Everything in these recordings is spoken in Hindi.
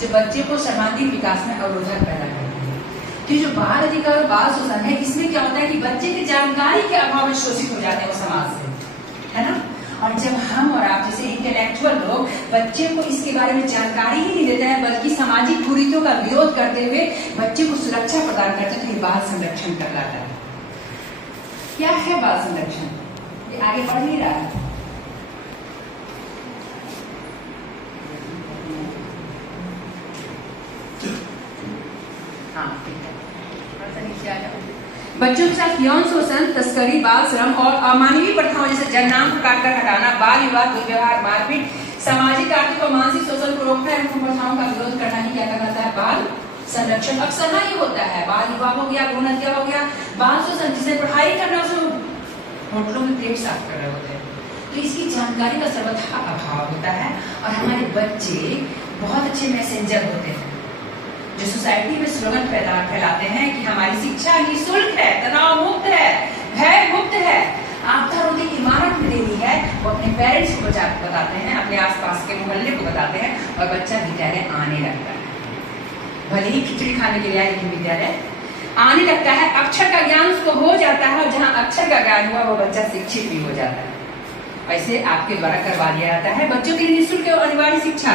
जो बच्चे को सर्वांगीण विकास में अवरोधक पैदा करते हैं। तो ये जो बाल अधिकार और बाल शोषण है, इसमें क्या होता है कि बच्चे की जानकारी के अभाव में शोषित हो जाते हैं वो समाज से, है ना। और जब हम और आप जैसे इंटेलेक्चुअल लोग बच्चे को इसके बारे में जानकारी ही नहीं देते हैं, बल्कि सामाजिक कुरीतियों का विरोध करते हुए बच्चे को सुरक्षा प्रदान करते हैं, तो ये बाल संरक्षण कहलाता है। क्या है बाल संरक्षण? ये आगे बढ़ नहीं रहा है। बच्चों के साथ यौन शोषण, तस्करी, बाल श्रम और अमानवीय प्रथाओं जैसे जन्मनाम को काटकर हटाना, बाल विवाह, दुर्व्यवहार, मारपीट, सामाजिक, आर्थिक और मानसिक शोषण को रोकना एवं प्रथाओं का विरोध करना ही क्या कहलाता है? बाल संरक्षण। अक्सर ना ये होता है, बाल विवाह हो गया, भ्रूण हत्या हो गया, बाल शोषण, जिसे पढ़ाई करना उसमें होटलों में प्लेट साफ कर रहे होते हैं, तो इसकी जानकारी का सर्वथा अभाव होता है। और हमारे बच्चे बहुत अच्छे मैसेंजर होते हैं जो सोसाइटी में स्लोगन फैलाते हैं कि हमारी शिक्षा निःशुल्क है, तनाव मुक्त है, भय मुक्त है, आपदा रोधी इमारत में देनी है। वो अपने पेरेंट्स को बताते हैं, अपने आसपास के मोहल्ले को बताते हैं, और बच्चा विद्यालय आने लगता है। भले ही खिचड़ी खाने के लिए आए, लेकिन विद्यालय आने लगता है। अक्षर का ज्ञान उसको हो जाता है, और जहाँ अक्षर का ज्ञान हुआ वो बच्चा शिक्षित भी हो जाता है। ऐसे आपके द्वारा करवा दिया जाता है। बच्चों के लिए निःशुल्क और अनिवार्य शिक्षा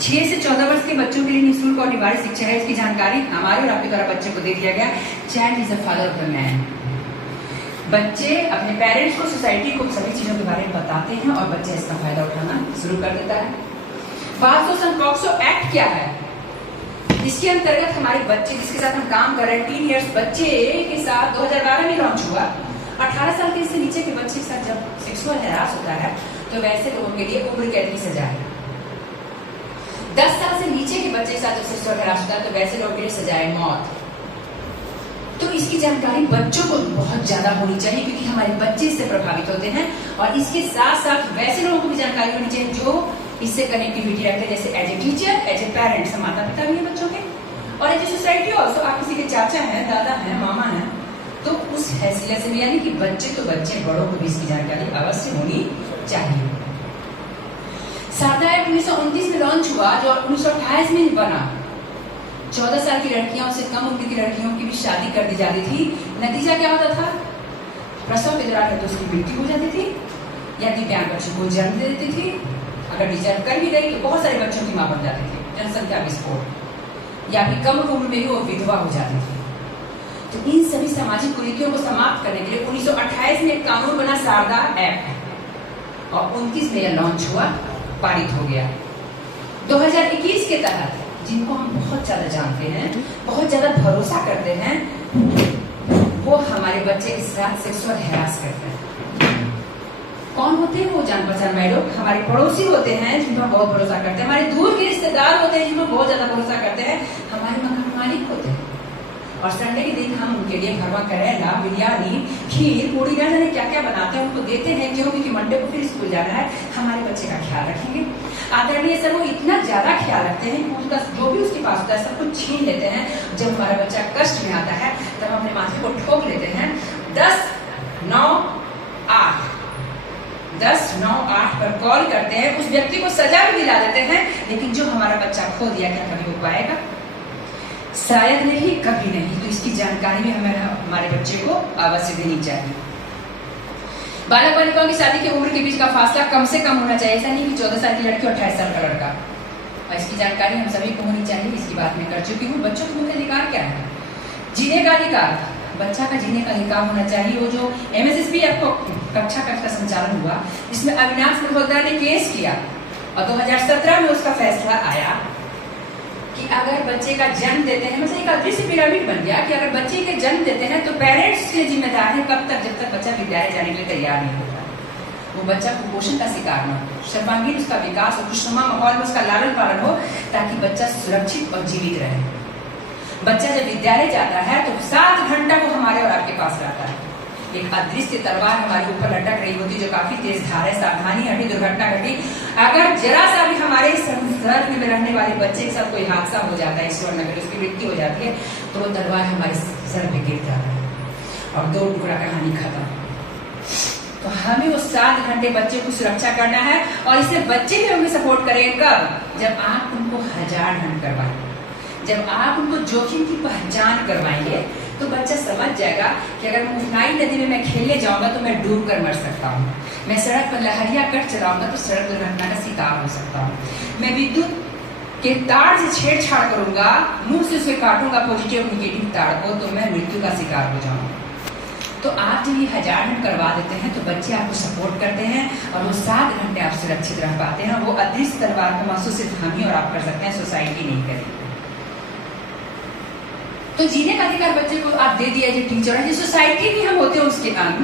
6 से 14 वर्ष के बच्चों के लिए निःशुल्क और अनिवार्य शिक्षा है। इसकी जानकारी हमारे और आपके द्वारा बच्चे को दे दिया गया। Child is the father of the man. बच्चे अपने पेरेंट्स को, सोसाइटी को सभी चीजों के बारे में बताते हैं, और बच्चा इसका फायदा उठाना शुरू कर देता है। बाल शोषण पॉक्सो एक्ट क्या है? इसके अंतर्गत हमारे बच्चे जिसके साथ हम काम कर रहे हैं, 3 इयर्स बच्चे के साथ 2012 में लॉन्च हुआ। 18 साल के से नीचे के बच्चे के साथ जब सेक्सुअल हैरास होता है तो वैसे लोगों के लिए उम्र कैद की सजा है। 10 साल से नीचे के बच्चे के साथ जब सेक्सुअल हैरास होता है तो वैसे लोगों के लिए सजा है मौत। तो इसकी जानकारी बच्चों को बहुत ज्यादा होनी चाहिए, क्योंकि हमारे बच्चे इससे प्रभावित होते हैं। और इसके साथ साथ वैसे लोगों को भी जानकारी होनी चाहिए जो इससे कनेक्टिविटी रखते हैं, जैसे as a teacher, as a parents, माता पिता भी है बच्चों के, और एज ए सोसाइटी ऑल्सो। आप किसी के चाचा हैं, दादा हैं, मामा हैं, तो उस हैसियत से, यानी कि बच्चे तो बच्चे, बड़ों को भी इसकी जानकारी अवश्य होनी चाहिए। सादा एक्ट 1929 में लॉन्च हुआ, जो 1928 में बना। 14 साल की लड़कियां, उससे कम उम्र की लड़कियों की भी शादी कर दी जाती थी। नतीजा क्या होता था? प्रसव के दौरान तो उसकी मृत्यु हो जाती थी, या दिव्यांग बच्चों को जन्म दे देती थी। अगर डिजर्व कर भी गई तो बहुत सारे बच्चों की मां बन जाती थी, जनसंख्या विस्फोट, या फिर कम उम्र में ही वो विधवा हो जाती थी। तो इन सभी सामाजिक कुरीतियों को समाप्त करने के लिए 1928 में एक कानून बना, शारदा एक्ट, और 29 में यह लॉन्च हुआ, पारित हो गया। 2021 के तहत जिनको हम बहुत ज्यादा जानते हैं, बहुत ज्यादा भरोसा करते हैं, वो हमारे बच्चे के साथ सेक्सुअल हैरास करते हैं। कौन होते हैं वो? जान पहचान वाले लोग, हमारे पड़ोसी होते हैं जिन पर बहुत भरोसा करते हैं, हमारे दूर के रिश्तेदार होते हैं जिन पर बहुत ज्यादा भरोसा करते हैं, हमारे मकान मालिक होते हैं। और संडे के दिन हम उनके लिए भरवा करेला, बिरयानी, खीर, पूड़ी, ना जाने क्या क्या बनाते हैं, उनको देते हैं, क्यों? क्योंकि मंडे को फिर स्कूल जाना है, हमारे बच्चे का ख्याल रखेंगे। आदरणीय सर, वो इतना ज्यादा ख्याल रखते हैं कि उसका जो भी उसके पास होता है सब कुछ छीन लेते हैं। जब हमारा बच्चा कष्ट में आता है तब अपने माथे को ठोक लेते हैं। 10 9 8 10 9 8 पर कॉल करते हैं, उस व्यक्ति को सजा भी दिला देते हैं। लेकिन जो हमारा बच्चा खो दिया, क्या कभी हो पाएगा? शायद नहीं, कभी नहीं। तो इसकी जानकारी भी हमें हमारे बच्चे को अवश्य देनी चाहिए। बालक बालिकाओं की शादी की उम्र के बीच का फासला कम से कम होना चाहिए। ऐसा नहीं कि 14 साल की लड़की और 28 साल का लड़का। और इसकी जानकारी हम सभी को होनी चाहिए। इसकी बात मैं कर चुकी हूँ। बच्चों के मुख्य अधिकार क्या है? जीने का अधिकार, बच्चा का जीने का अधिकार होना चाहिए। वो जो MSSP आपको कक्षा का संचालन हुआ, जिसमें अविनाश मल्होत्रा ने केस किया, और 2017 में उसका फैसला आया कि अगर बच्चे का जन्म देते हैं, मतलब एक अदृश्य पिरामिड बन गया कि अगर बच्चे के जन्म देते हैं तो पेरेंट्स के जिम्मेदार है कब तक, जब तक बच्चा विद्यालय जाने के लिए तैयार नहीं होता। वो बच्चा कुपोषण का शिकार न हो, सर्वांगीण उसका विकास और खुशनुमा माहौल में उसका लालन पालन हो, ताकि बच्चा सुरक्षित और जीवित रहे। बच्चा जब विद्यालय जाता है तो 7 घंटा वो हमारे और आपके पास रहता है। एक अदृश्य तलवार हमारे ऊपर लटक रही होती, जो काफी तेज धार है। सावधानी, अभी दुर्घटना घटी, अगर जरा सा भी हमारे संसर्ग में रहने वाले बच्चे के साथ कोई हादसा हो जाता है, ईश्वर न करे उसकी मृत्यु हो जाती है, तो वो तलवार हमारे सर पे गिर जाता है और 2 टुकड़ा कहानी खत्म। तो हमें वो 7 घंटे बच्चे को सुरक्षा करना है। और इससे बच्चे भी हमें सपोर्ट करेंगे कब? जब आप उनको हजारन करवाएंगे, जब आप उनको जोखिम की पहचान करवाएंगे तो बच्चा समझ जाएगा कि अगर उफनाई नदी में मैं खेलने जाऊंगा तो मैं डूब कर मर सकता हूँ, मैं सड़क पर लहरिया कट चलाऊंगा तो सड़क दुर्घटना का शिकार हो सकता हूँ, मैं विद्युत के तार से छेड़छाड़ करूंगा, मुंह से उसे काटूंगा पॉजिटिव निगेटिव तार को, तो मैं मृत्यु का शिकार हो जाऊंगा। तो आप जब ये हजारन करवा देते हैं तो बच्चे आपको सपोर्ट करते हैं और वो 7 घंटे आप सुरक्षित रह पाते हैं। वो अदृश्य तलवार को महसूस सिर्फ हम ही और आप कर सकते हैं, सोसाइटी नहीं करेगी। तो जीने का अधिकार बच्चे को आप दे दिया, जो टीचर है, जो सोसाइटी भी हम होते हैं उसके अंग।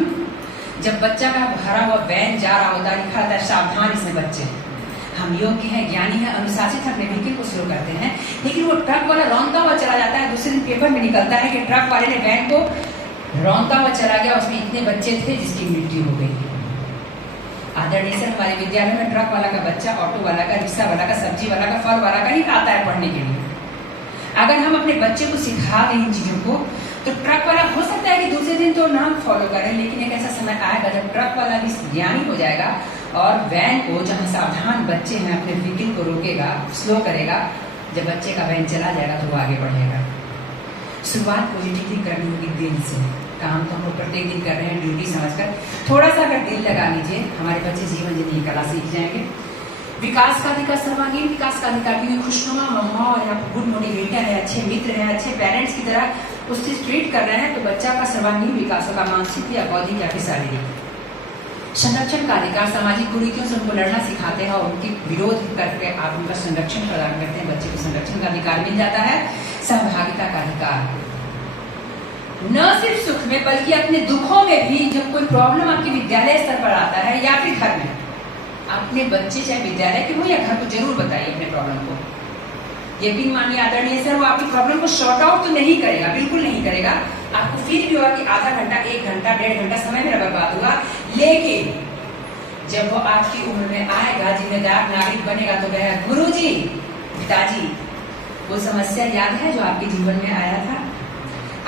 जब बच्चा का भरा हुआ वैन जा रहा होता है, लिखा रहता है सावधान इसमें बच्चे, हम योग्य हैं, ज्ञानी हैं, अनुशासित हैं, अपने व्हीकल को स्लो करते हैं, लेकिन वो ट्रक वाला रौंदता हुआ चला जाता है। दूसरे दिन पेपर में निकलता है कि ट्रक वाले ने वैन को रौंदता हुआ चला गया, उसमें इतने बच्चे थे जिसकी मृत्यु हो गई। आदरणीय सर, हमारे विद्यालय में ट्रक वाला का बच्चा ऑटो वाला का, रिक्शा वाला का, सब्जी वाला का, फल वाला का ही आता है पढ़ने के लिए। अगर हम अपने बच्चे को सिखा दें इन चीजों को तो ट्रक वाला हो सकता है कि दूसरे दिन तो ना फॉलो करें, लेकिन एक ऐसा समय आएगा जब ट्रक वाला भी ज्ञानी हो जाएगा और वैन को, जहाँ सावधान बच्चे हैं, अपने व्हीकल को रोकेगा, स्लो करेगा। जब बच्चे का वैन चला जाएगा तो वो आगे बढ़ेगा। शुरुआत पॉजिटिवली करनी होगी, दिल से। काम तो हम लोग प्रत्येक दिन कर रहे हैं ड्यूटी समझकर, थोड़ा सा अगर दिल लगा लीजिए, हमारे बच्चे जीवन जीने की कला सीख जाएंगे। विकास का अधिकार, सर्वांगीण विकास का अधिकार, क्योंकि खुशनुमा माहौल है, गुड मोटिवेटर है, अच्छे मित्र हैं, अच्छे पेरेंट्स की तरह उससे ट्रीट कर रहे हैं, तो बच्चा का सर्वांगीण विकास होगा, मानसिक या बौद्धिक या फिर शारीरिक। संरक्षण का अधिकार, सामाजिक कुरीतियों से उनको लड़ना सिखाते हैं और उनकी विरोध करके आप उनका संरक्षण प्रदान करते हैं, बच्चे को संरक्षण का अधिकार मिल जाता है। सहभागिता का अधिकार, न सिर्फ सुख में बल्कि अपने दुखों में भी, जब कोई प्रॉब्लम आपके विद्यालय स्तर पर आता है या फिर घर में, अपने बच्चे चाहे विद्यालय के हो या घर को जरूर बताइए अपने प्रॉब्लम को। यकीन मानिए आदरणीय सर, वो आपकी प्रॉब्लम को शॉर्ट आउट तो नहीं करेगा, बिल्कुल नहीं करेगा। आपको फील भी होगा कि आधा घंटा, 1 घंटा, 1.5 घंटा समय मेरा बर्बाद हुआ, लेकिन जब वो आपकी उम्र में आएगा, जिम्मेदार नागरिक बनेगा, तो कहेगा गुरुजी, पिताजी, वो समस्या याद है जो आपके जीवन में आया था,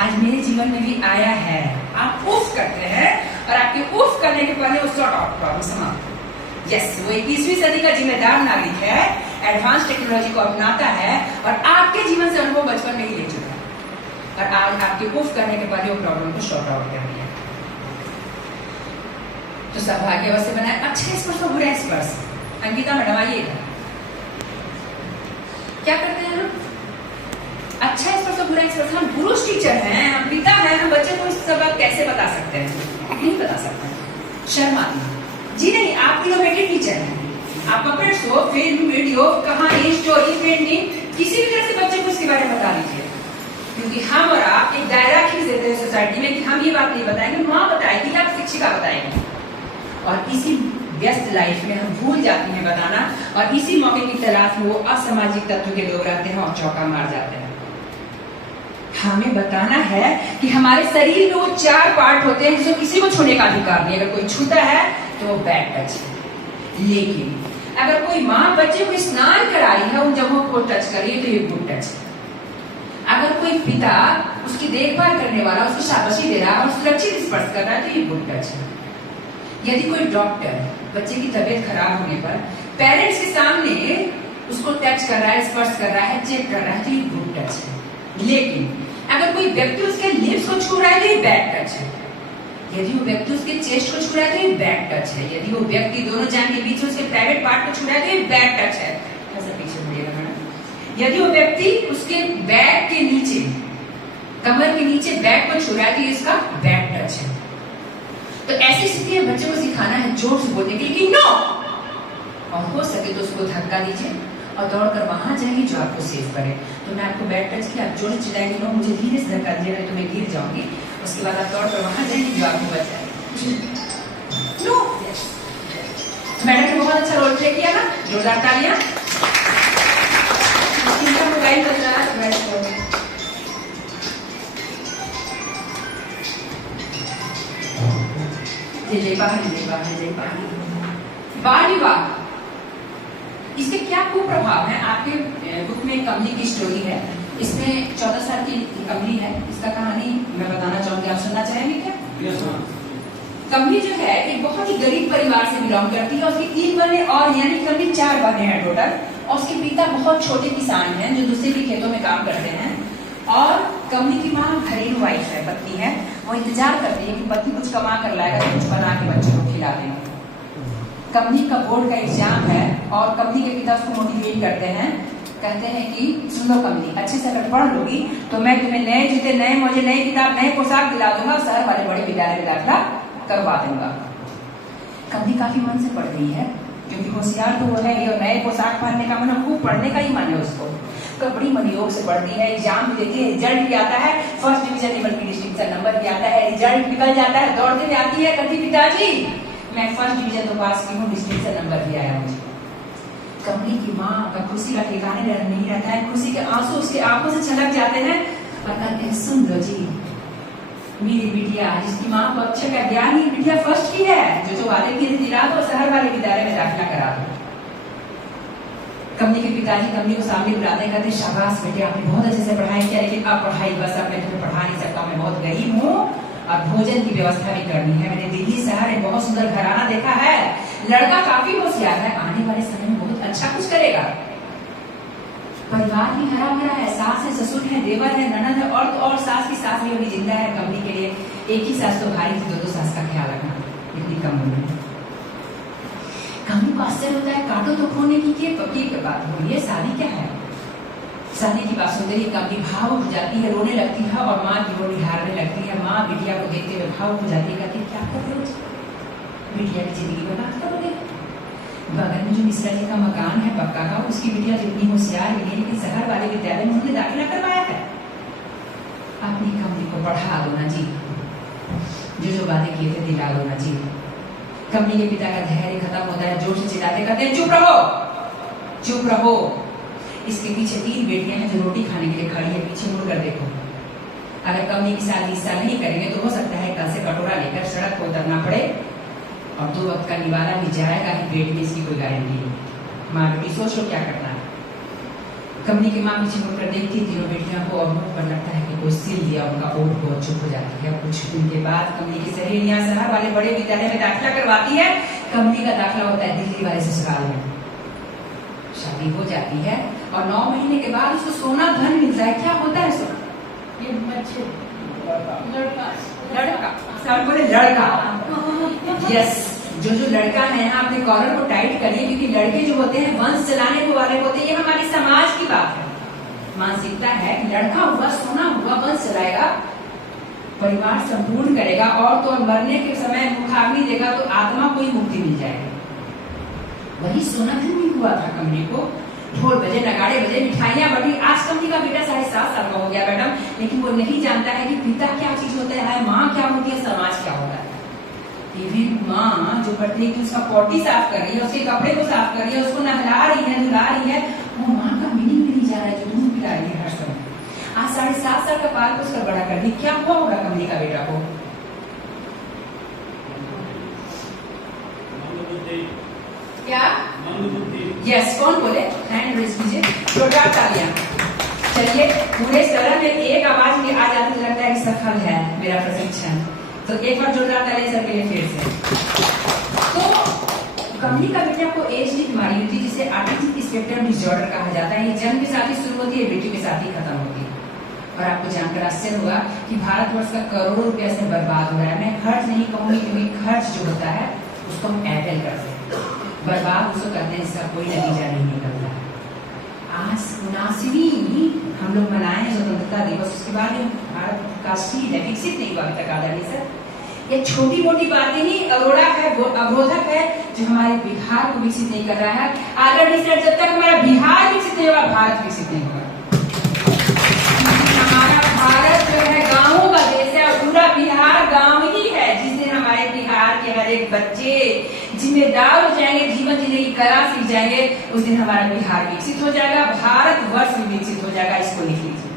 आज मेरे जीवन में भी आया है। आप उफ करते हैं और आपके उफ करने के पहले वो शॉर्ट आउट प्रॉब्लम समाप्त। यस, वो 21वीं सदी का जिम्मेदार नागरिक है, एडवांस टेक्नोलॉजी को अपनाता है और आपके जीवन से अनुभव बचपन में ही ले चुका है और आज आपके उफ करने के बाद वो प्रॉब्लम को शॉर्ट आउट कर दिया। तो सौभाग्यवश बनाए अच्छे स्पर्श और बुरे स्पर्श। अंकिता मैडम आइएगा, क्या करते हैं हम? अच्छा स्पर्श और बुरा स्पर्श। हम पुरुष टीचर हैं, हम पिता हैं, हम बच्चे को इस सब कैसे बता सकते हैं? नहीं बता सकते, शर्म आती है। जी नहीं, आप इनोवेटिव टीचर हैं, आप पपेट शो, फिल्म, वीडियो, कहानी, स्टोरी, पेंटिंग, किसी भी तरह से बच्चे को इसके बारे में बता दीजिए, क्योंकि हम और आप एक दायरा खींच देते हैं सोसाइटी में कि हम ये बात नहीं बताएंगे, माँ बताएगी या शिक्षिका बताएगी, और इसी व्यस्त लाइफ में हम भूल जाते हैं बताना, और इसी मौके की तलाश में वो असामाजिक तत्व के लोग रहते हैं और चौका मार जाते हैं। हमें बताना है कि हमारे शरीर में वो 4 पार्ट होते हैं जिसको किसी को छूने का अधिकार नहीं। अगर कोई छूता है तो वो बैड टच है, लेकिन अगर कोई माँ बच्चे को स्नान कराई है, उन जगहों को टच करी है, तो ये गुड टच है। अगर कोई पिता उसकी देखभाल करने वाला उसकी शाबाशी दे रहा है और सुरक्षित स्पर्श कर रहा है, तो ये गुड टच है। यदि कोई डॉक्टर बच्चे की तबीयत खराब होने पर पेरेंट्स के सामने उसको टच कर रहा है, स्पर्श कर रहा है, चेक कर रहा है, तो ये गुड टच है। लेकिन अगर कोई व्यक्ति उसके लिप्स को छू रहा है तो ये बैड टच है। यदि वो व्यक्ति उसके चेस्ट को छू रहा है तो ये बैड टच है। यदि वो व्यक्ति दोनों जान के बीच में उसके प्राइवेट पार्ट को छू रहा है तो ये बैड टच है। ऐसा पीछे मुड़िएगा मैडम। यदि वो व्यक्ति उसके बैक के नीचे, कमर के नीचे बैक को छू रहा है तो ये इसका बैड टच है। तो ऐसी स्थिति में बच्चे को सिखाना है जोर से बोलने के लिए कि नो, और हो सके तो उसको धक्का दीजिए और दौड़कर वहां जाएंगे जो आपको सेव करे। तो मैं आपको बैड टच किया, आप जोर से चिल्लाएंगे नो, मुझे धीरे से धक्का दिया तो मैं गिर जाऊंगी। उसके बाद आप दौड़कर वहां जाएंगे जो आपको बचाए। नो, मैडम ने बहुत अच्छा रोल प्ले किया ना, जोरदार तालियां। मोबाइल बज रहा है, जय बाहर, जय बाहर, जय बाहर। बाल विवाह, इसके क्या कुप्रभाव है? आपके बुक में कमली की स्टोरी है, इसमें 14 साल की कमली है, इसका कहानी मैं बताना चाहूंगी, आप सुनना चाहेंगे क्या? कमली जो है एक बहुत ही गरीब परिवार से बिलोंग करती है। उसकी 3 बहनें और यानी कमली 4 बहनें हैं टोटल। और उसके पिता बहुत छोटे किसान हैं जो दूसरे के खेतों में काम करते हैं। और कमली की माँ घरेलू वाइफ है, पत्नी है। वो इंतजार करती है कि पति कुछ कमा कर लाएगा तो कुछ बना के बच्चों को खिला देंगे। कमली का बोर्ड का एग्जाम है और कमली के पिता उसको मोटिवेट करते हैं, कहते हैं कि सुन लो कमली, अच्छे से अगर पढ़ लोगी तो मैं तुम्हें नए जूते, नए मोजे, नई किताब, नए पोशाक दिला दूंगा, शहर वाले बड़े विद्यालय में दाखिला करवा दूंगा। कमली काफी मन से पढ़ रही है क्योंकि होशियार तो वो है ही, और नए पोशाक पहनने का मन, खूब पढ़ने का ही मन है उसको। तो बड़ी मनयोग से पढ़ती है, एग्जाम भी देती है, रिजल्ट भी आता है, फर्स्ट डिवीजन नहीं बल्कि डिस्टिंक्शन नंबर भी आता है, रिजल्ट निकल जाता है, दौड़ते हुए आती है, कहती पिताजी मैं फर्स्ट डिवीजन तो पास की हूँ, डिस्टिंक्शन नंबर भी आया मुझे। कमली की माँ का खुशी का ठिकाने नहीं रहता है, खुशी के आंसू उसके आंखों से छलक जाते हैं और कहते हैं सुन लो जी, मेरी बिटिया जिसकी माँ को अच्छा का ज्ञान ही बिटिया फर्स्ट की है, जो वादे की दिला दो, शहर वाले विद्यालय में दाखिला करा दो। कमली के पिताजी कमली को सामने बुलाते हैं, कहते शाबाश बेटे आपने बहुत अच्छे से पढ़ाई किया, लेकिन अब पढ़ाई बस अब मैं तुम्हें पढ़ा नहीं सकता, मैं बहुत गरीब हूँ और भोजन की व्यवस्था भी करनी है। मैंने दिल्ली शहर में बहुत सुंदर घराना देखा है, लड़का काफी होशियार है, आने वाले समय में बहुत अच्छा कुछ करेगा। परिवार भी हरा भरा है, सास है, ससुर है, देवर है, ननद है, और सास की सास भी अभी जिंदा है। कमली के लिए एक ही सास तो भारी थी, 2 सास का ख्याल रखना इतनी कम उम्र में। कमली को आश्चर्य होता है, काटो तो खोने की बात हो रही है, शादी क्या है। शादी की बात सुनते ही कमली भावुक हो जाती है, रोने लगती है और माँ की ओर निहारने लगती है। माँ बिटिया को देखते हुए भावुक हो जाती है, कहती क्या कर रहे हो, बिटिया की जिंदगी बर्बाद करोगे। बगल में जो मिश्रा जी का मकान है पक्का का, उसकी बिटिया जितनी होशियार है, लेकिन शहर वाले विद्यालय में उन्होंने दाखिला करवाया है। अपनी कमली को पढ़ा दो ना जी, जो वादे किए थे दिला दो ना जी। कमली के पिता का धैर्य खत्म होता है, जोर से चिल्लाते कहते हैं चुप रहो, चुप रहो। इसके पीछे 3 बेटियां हैं जो रोटी खाने के लिए खड़ी है, पीछे मुड़ कर देखो। अगर कमली की शादी इस साल नहीं करेंगे तो हो सकता है कल से कटोरा लेकर सड़क पर उतरना पड़े और 2 वक्त का निवाला भी जाएगा ही पेट में, इसकी कोई गारंटी नहीं। माँ बेटी सोच लो क्या करना है। कमली की माँ पीछे मुड़कर देखती तीनों बेटियों को और मुंह पर लगता है कि कोई सिल दिया उनका, ओट बहुत चुप हो जाती है। कुछ दिन के बाद कमली की सहेलियां शहर वाले बड़े विद्यालय में दाखिला करवाती है। कमली का दाखिला होता है दिल्ली वाले ससुराल में। शादी हो जाती है और 9 महीने के बाद उसको सोना धन मिलता है। क्या होता है सोना? ये बच्चे, लड़का, सब बोले लड़का। यस, जो लड़का है यहाँ अपने कॉलर को टाइट करिए, क्योंकि लड़के जो होते हैं वंश चलाने को वाले होते हैं। ये हमारी समाज की बात है, मानसिकता है। लड़का हुआ, सोना हुआ, वंश चलाएगा, परिवार संपूर्ण करेगा, और तो और मरने के समय मुखाग्नि देगा तो आत्मा को ही मुक्ति मिल जाएगी। वही सोना धन भी हुआ था कमली को। ढोल बजे, नगाड़े बजे, मिठाइयां बढ़ी। आज कमली का बेटा 7.5 साल का हो गया मैडम, लेकिन वो नहीं जानता है कि पिता क्या चीज होता है, माँ क्या होती है, समाज क्या होता है। माँ जो पत्नी की उसका पॉटी साफ कर रही है, उसके कपड़े को साफ कर रही है, उसको नहला रही है, धुला रही है, वो माँ का मीनिंग भी नहीं जा रहा है, जो दूध पिला रही है हर समय। आज 7.5 साल का पाल को उसका बड़ा कर दी। क्या हुआ होगा कमली का बेटा को? क्या? यस, कौन बोले? हैंड रेज कीजिए, जोरदार तालियां। चलिए, पूरे शहर में एक आवाज में आ जाती तो लगता है कि सफल है मेरा प्रशिक्षण। तो एक बार जोरदार तालियां सबके लिए फिर से। तो कमली का बेटा को एचडी बीमारी होती है, जिसे ऑटिज्म स्पेक्ट्रम डिसऑर्डर कहा जाता है। ये जन्म के साथ ही शुरू होती है, मृत्यु के साथ ही खत्म होती है। और आपको जानकर आश्चर्य होगा कि भारतवर्ष का करोड़ों रुपया से बर्बाद हो रहा है। मैं खर्च नहीं कहूंगी, क्योंकि खर्च जो होता है उसको हम एयरटेल करते हैं, बर्बाद उसको करते हैं, इसका कोई नतीजा नहीं निकलता। आज 79वीं हम लोग मनाए हैं स्वतंत्रता दिवस। उसके बाद भारत काशी विकसित नहीं हुआ अभी तक आजादी से। ये छोटी मोटी बातें ही अरोड़ा है, वो अवरोधक है जो हमारे बिहार को विकसित नहीं कर रहा है। आदरणीय सर, जब तक हमारा बिहार विकसित नहीं होगा, भारत विकसित नहीं होगा। हमारा भारत जो है गांवों का देश है, और पूरा बिहार गांव ही है। जिस दिन हमारे बिहार के हर एक बच्चे जिम्मेदार हो जाएंगे, जीवन जीने की कला सीख जाएंगे, उस दिन हमारा बिहार विकसित हो जाएगा, भारत वर्ष भी विकसित हो जाएगा। इसको लिख लीजिए।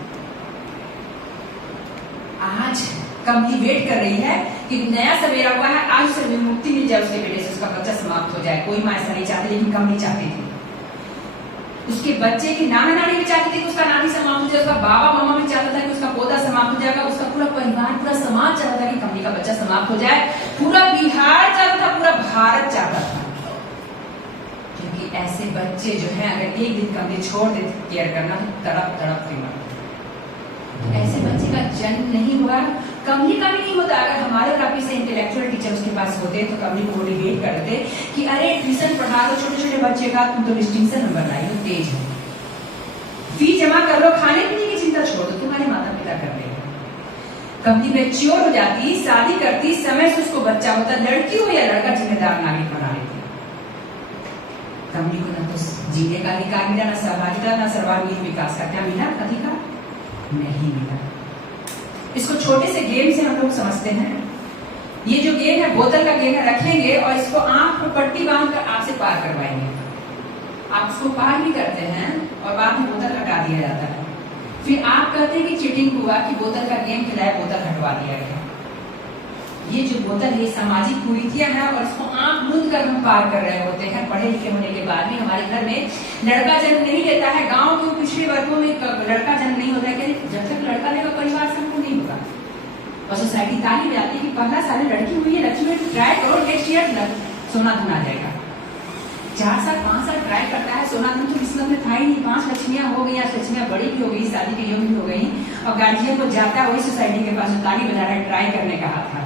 आज कमली वेट कर रही है कि नया सवेरा हुआ है, आज से मुक्ति मिल जाए उसके बेटे से, उसका बच्चा समाप्त हो जाए। कोई माँ ऐसा नहीं चाहती, लेकिन कमली चाहती थी। उसके बच्चे की नाना नानी भी चाहती थी कि उसका नानी समाप्त हो जाए, उसका बाबा मामा भी चाहता था कि उसका पोता समाप्त हो जाएगा, उसका पूरा परिवार, पूरा समाज चाहता था कि कमली का बच्चा समाप्त हो जाए। पूरा भारत चाहता था, क्योंकि ऐसे बच्चे जो हैं अगर एक दिन कमरे छोड़ देते केयर करना तो तड़प तड़प के मरते। ऐसे बच्चे का जन्म नहीं हुआ, कमली का भी नहीं होता। अगर हमारे और आपके से इंटेलेक्चुअल टीचर उसके पास होते तो कमली को मोटिवेट करते कि अरे ट्यूशन पढ़ा दो छोटे छोटे बच्चे का, तुम तो डिस्टिंक्शन नंबर लाई हो, तेज है, फी जमा कर लो, खाने पीने की चिंता छोड़ दो, तुम्हारे माता पिता कर रहे हैं। कमली मैच्योर हो जाती, शादी करती, समय से उसको बच्चा होता, लड़की हो या लड़का, जिम्मेदार नागरिक बना लेती। कमली को ना तो जीने का अधिकार मिला, ना सहभागिता, ना सर्वांगीण विकास का। क्या मिला अधिकार? नहीं मिला। इसको छोटे से गेम से हम लोग समझते हैं। ये जो गेम है बोतल का गेम है, रखेंगे और इसको आंख पर पट्टी बांधकर आपसे पार करवाएंगे। आप उसको पार भी करते हैं और बाद में बोतल हटा दिया जाता है। फिर आप कहते हैं कि चीटिंग हुआ कि बोतल का गेम खिलाया, बोतल हटवा दिया गया। ये जो बोतल है सामाजिक कुरीतियां हैं और इसको आंख मूंद कर हम पार कर रहे होते हैं। पढ़े लिखे होने के बाद भी हमारे घर में लड़का जन्म नहीं लेता है। गांव के पिछड़े वर्गों में लड़का जन्म नहीं होता है, जब तक लड़का लेगा परिवार संपूर्ण नहीं होगा। और सोसाइटी ताली बजाती है कि पहला साल लड़की हुई है, लक्ष्मी ट्राई करो, नेक्स्ट ईयर सोना धन आ जाएगा। 4 साल 5 साल ट्राई करता है, सोना धन तो किस्मत में था ही नहीं। 5 लक्ष्मियां हो गई, 8 लक्ष्मियां बड़ी भी हो गई, शादी के योग्य भी हो गई, और गार्जियन को जाता है वही सोसाइटी के पास ताली बजा रहा है, ट्राई करने का हाथ था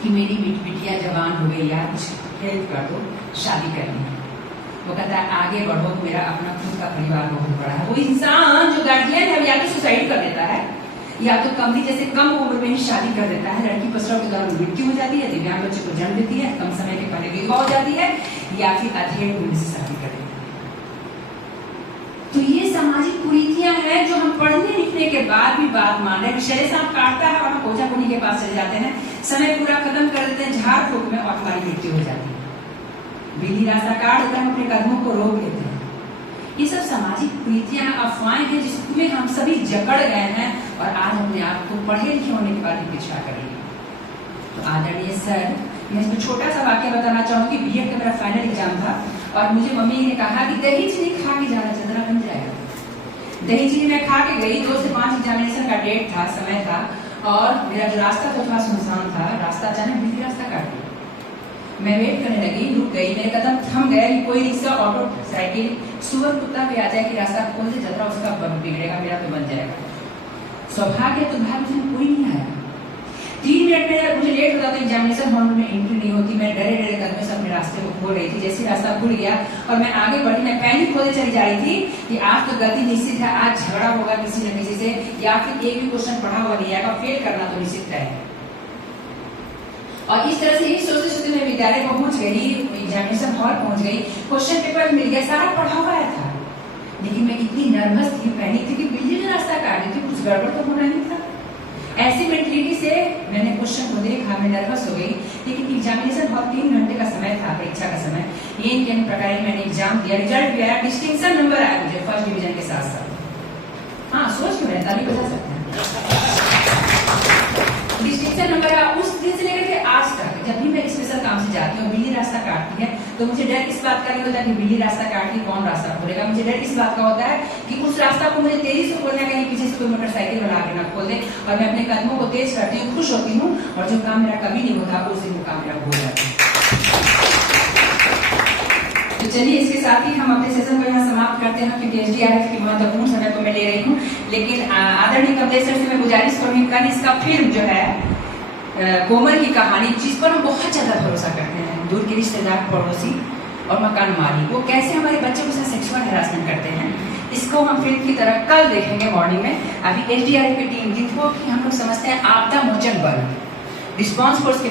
कि मेरी बिटिया जवान हो गई यार, कुछ हेल्प कर दो, शादी करनी है। वो कहता है आगे बढ़ो, मेरा अपना खुद का परिवार बहुत बड़ा है। वो इंसान जो गार्जियन है या तो सुसाइड कर देता है या तो कमली जैसे कम उम्र में ही शादी कर देता है। लड़की प्रसव के दौरान मृत्यु हो जाती है, दिव्यांग बच्चे को जन्म देती है, कम समय के पहले विधवा हो जाती है, या फिर अधेड़ उम्र से शादी कर देती है। तो ये सामाजिक कुरीतियां हैं जो हम पढ़ने लिखने के बाद भी बात मान रहे हैं। शरीर सांप काटता है और हम ओझा गुनी के पास चले जाते हैं, समय पूरा खत्म कर देते हैं, झाड़ फूक में और हमारी मृत्यु हो जाती है। बिल्ली रास्ता काट देता है, अपने कदमों को रोक लेते हैं। ये सब सामाजिक कुरीतियां, अफवाहें हैं जिसमें हम सभी जकड़ गए हैं और आज अपने आप को पढ़े लिखे होने के बाद भी पिछड़ा करेंगे। तो आदरणीय सर, मैं इसमें छोटा सा वाक्य बताना चाहूंगी। बीएड का मेरा फाइनल एग्जाम था और मुझे मम्मी ने कहा कि दही चीनी खा के जाना, चंद्रा बन जाएगा। दही चीनी मैं खा के गई, 2 से 5 एग्जामिनेशन का डेट था, समय था, और मेरा जो रास्ता था थोड़ा सुनसान था। रास्ता अचानक बिल्ली रास्ता काट दिया। मैं वेट करने लगी, रुक गई, मेरे कदम थम गए कि कोई रिक्शा, ऑटो, साइकिल, सुअर, कुत्ता भी आ जाए कि रास्ता खोल दे, जतरा उसका बिगड़ेगा, मेरा तो बन जाएगा। सौभाग्य तो भाग्य में कोई नहीं आया। 3 मिनट में मुझे लेट होता तो एग्जामिनेशन हॉल में एंट्री नहीं होती। मैं डरे डरे कदमों से अपने रास्ते को खोल रही थी। जैसे रास्ता खुल गया और मैं आगे बढ़ी, मैं पैनिक होते चली जा रही थी कि आज तो गति निश्चित है, आज झगड़ा होगा किसी न किसी से, या फिर एक भी क्वेश्चन पढ़ा हुआ नहीं आएगा, फेल करना तो निश्चित है। और इस तरह से ही सोचते सोचते मैं विद्यालय पहुंच गई, एग्जामिनेशन हॉल पहुंच गई, क्वेश्चन पेपर मिल गया, सारा पढ़ा हुआ था। लेकिन मैं इतनी नर्वस थी, पैनिक थी कि बिल्ली ने रास्ता काट दी थी, कुछ गड़बड़ तो होना नहीं था। ऐसी मेंटलिटी से मैंने क्वेश्चन को देखा, मैं नर्वस हो गई। लेकिन एग्जामिनेशन हॉल 3 घंटे का समय था, परीक्षा का समय। ये प्रकार मैंने एग्जाम दिया, रिजल्ट भी आया, डिस्टिंक्शन नंबर आया मुझे फर्स्ट डिवीजन के साथ साथ। हाँ, सोच के मैं ताली बजा सकते हैं। डिस्टिंक्शन नंबर आया। उस दिन से लेकर के आज तक जब भी मैं स्पेशल काम से जाती हूँ, बिल्ली रास्ता काटती है, तो मुझे डर इस बात का नहीं होता कि बिल्ली रास्ता काट के कौन रास्ता खोलेगा। मुझे डर इस बात का होता है कि उस रास्ता को मुझे तेजी से खोलना है, कहीं पीछे से कोई मोटरसाइकिल वाला आगे ना खोल दे। और मैं अपने कदमों को तेज करती हूँ, खुश होती हूँ, और जो काम मेरा कभी नहीं होता उस दिन वो काम मेरा हो जाता है। तो चलिए, इसके साथ ही हम अपने सेशन को यहाँ समाप्त करते हैं, क्योंकि एसडीआरएफ की महत्वपूर्ण समय को मैं ले रही हूँ। लेकिन आदरणीय कमलेश सर से मैं गुजारिश करूँगी, कल इसका फिल्म जो है कोमल की कहानी, जिस पर हम बहुत ज्यादा भरोसा करते हैं, दूर के रिश्तेदार, पड़ोसी और मकान मालिक, वो कैसे हमारे बच्चों के साथ सेक्सुअल हैरासमेंट करते हैं, इसको हम फिल्म की तरह कल देखेंगे मॉर्निंग में। अभी एसडीआरएफ की टीम, जिनको हम लोग समझते हैं आपदा मोचन बल, रिस्पॉन्स फोर्स के